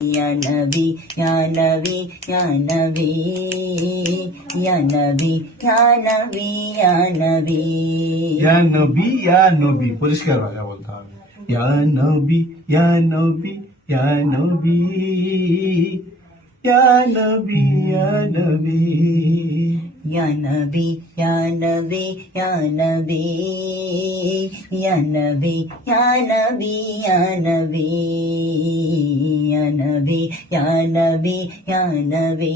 Ya Nabi, Ya Nabi, Ya Nabi, Ya Nabi, Ya Nabi, Ya Nabi. ইয়া নবী ইয়া নবী পরিষ্কার ভাষা বলতে হবে ইয়া নবী ইয়া নবী ইয়া নবী ইয়া নবী ইয়া নবী Ya Nabi, Ya Nabi, Ya Nabi, Ya Nabi, Ya Nabi, Ya Nabi, Ya Nabi, Ya Nabi, Ya Nabi,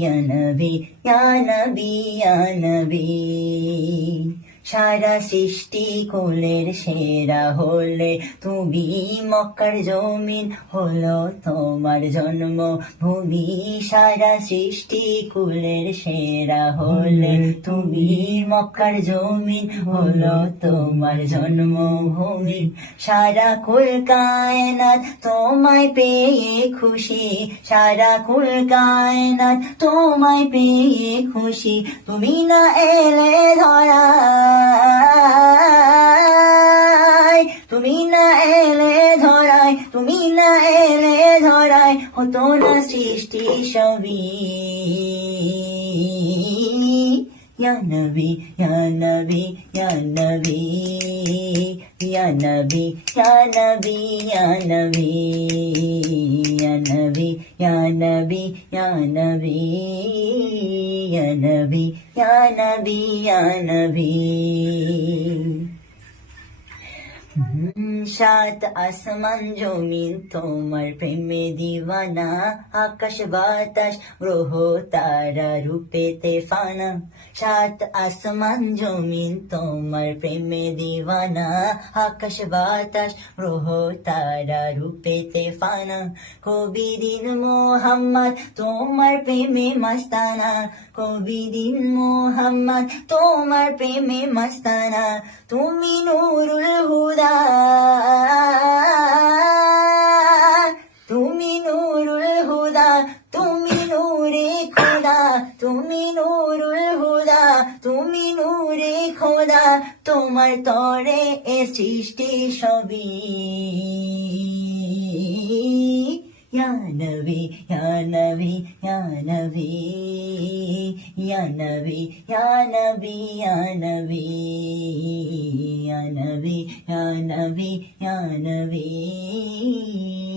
Ya Nabi, Ya Nabi, Ya Nabi. সারা সৃষ্টি কুলের সেরা হলে তুমি মক্কার জমিন হলো তোমার জন্ম ভূমি সারা সৃষ্টি কুলের সেরা হলে তুমি মক্কার জমিন হলো তোমার জন্মভূমি সারা কুল কায়নাত তোমায় পেয়ে খুশি সারা কুল কায়নাত তোমায় পেয়ে খুশি তুমি না এলে ধরা তুমি না এলে ধরায় তুমি না এলে ধরায় হতো না সৃষ্টি সবই Ya Nabi, Ya Nabi, Ya Nabi, Ya Nabi, Ya Nabi, Ya Nabi, Ya Nabi, Ya Nabi, Ya Nabi, Ya Nabi, Ya Nabi, Ya Nabi. সাত আসমান জমিন তোমার প্রেমে দিওয়ানা আকাশ বাতাস গ্রহ তারা রূপেতে ফানা সাত আসমান জমিন তোমার প্রেমে দিওয়ানা আকাশ বাতাস গ্রহ তারা রূপেতে ফানা কবি দিন মোহাম্মদ তোমার প্রেমে মস্তানা কবি দিন মোহাম্মদ তোমার প্রেমে মস্তানা তুমি নূরুল হুদা তুমি নূরুল হুদা তুমি নূরে খোদা তুমি নূরুল হুদা তুমি নূরে খোদা তোমার তরে এ সৃষ্টি সবই Ya Nabi, Ya Nabi, Ya Nabi, Ya Nabi, Ya Nabi, Ya Nabi, Ya Nabi, Ya Nabi, Ya Nabi,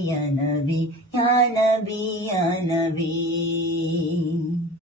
Ya Nabi, Ya Nabi, Ya Nabi.